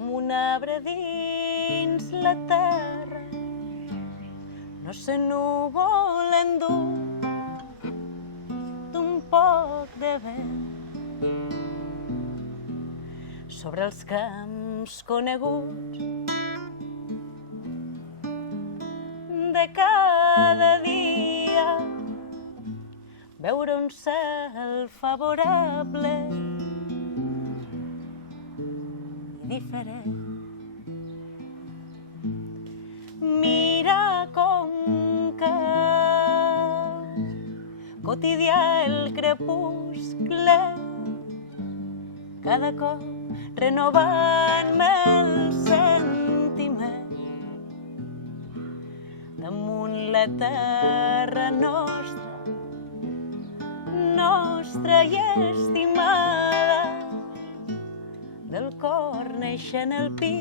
com un arbre dins la terra, no se núvol endur d'un poc de vent sobre els camps coneguts de cada dia, veure un cel favorable i diferent. Mira com cau quotidià el crepuscle, cada cop renovant-me el sentiment damunt la terra nostra i estimada, del cor neixen el pi,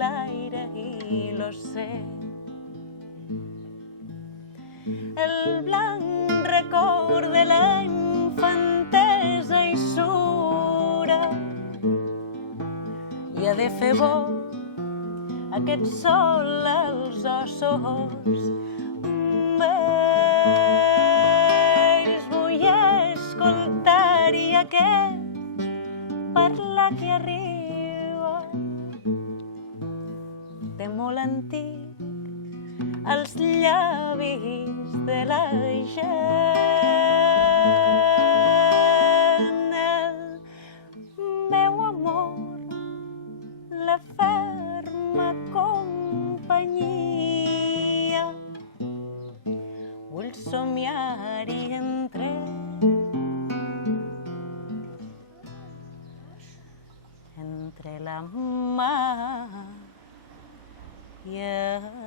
l'aire i l'ocell. El blanc record de la infantesa i sura i ha de fer bo aquest sol als ossos vells. Vull escoltar i aquest parlar que arriba de molt antic als llavis de la gent. El meu amor, la ferma companyia, vull somiar-hi entre la mà i el